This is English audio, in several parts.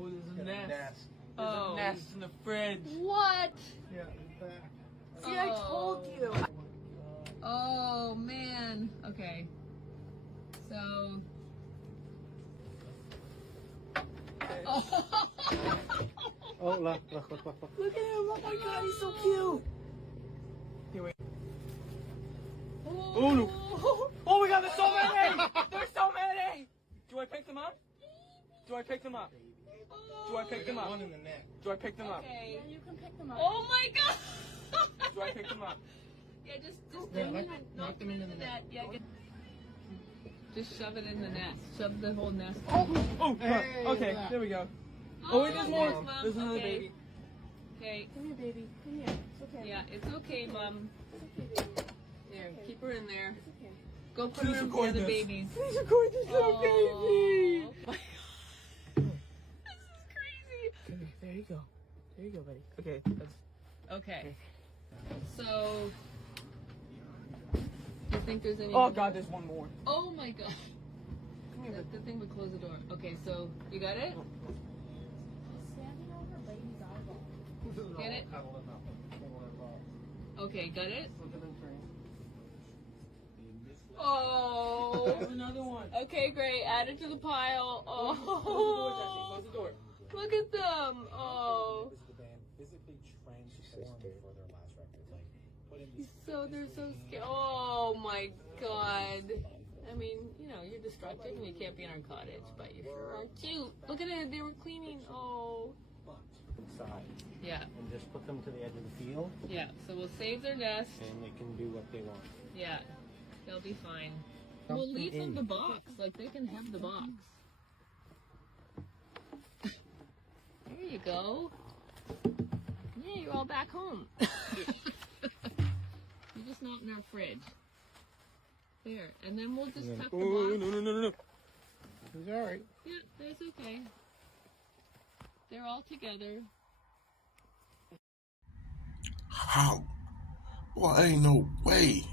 Oh, there's a nest. There's Oh. a nest in the fridge. What? Yeah, in the back. See, I told you. Oh man. Okay. So. Oh, look. Look at him! Oh my God, he's so cute. Here, wait. Oh no! Oh my God, there's so many! There's so many! Do I pick them up? Do I pick them up? Do I pick them up? One in the neck. Do I pick them up? Okay. Yeah, you can pick them up. Oh my God. Do I pick them up? Yeah, just Yeah, knock them into the net. Yeah, just shove it in the nest. Shove the whole nest. Oh, Hey, okay, look. there we go. Oh wait, there's more. Mom. There's another Okay. baby. Okay. Come here, baby. Come here. It's okay. Yeah, it's okay, Mom. It's okay, baby. There, keep her in there. It's okay. Go put Please her in the record other this. babies. Please record this little baby. Oh, my God. This is crazy. Come here, there you go. There you go, buddy. Okay, that's Okay. So, do you think there's any? Oh more? God, there's one more. Oh my God. Come here, The thing would close the door. Okay, so you got it? She's standing on her baby's eyeball. Get it? Okay, got it? Look at them trains. Oh. There's another one. Okay, great. Add it to the pile. Close the door, Jesse. Oh. Close the door. Look at them. Oh. The band physically transformed for their last record. Like, put in this They're so scared. Oh my God. I mean, you know, you're destructive and you can't be in our cottage, but you sure are cute. Look at it. They were cleaning. Oh. side Yeah. and just put them to the edge of the field, Yeah. So we'll save their nest. and they can do what they want. Yeah. They'll be fine. We'll leave them the box. Like, they can have the box. There you go. Yeah, you're all back home. You're just not in our fridge. There. And then we'll just tuck the Oh, box. no. It's all right. Yeah, that's okay. They're all together. How? Boy, ain't no way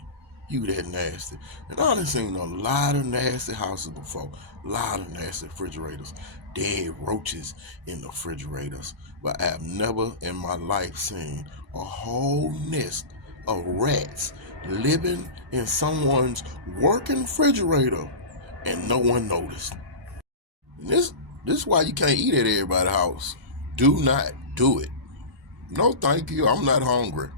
you that nasty. And I done seen a lot of nasty houses before. A lot of nasty refrigerators. Dead roaches in the refrigerators. But I've never in my life seen a whole nest of rats living in someone's working refrigerator and no one noticed. And this is why you can't eat at everybody's house. Do not do it. No, thank you. I'm not hungry.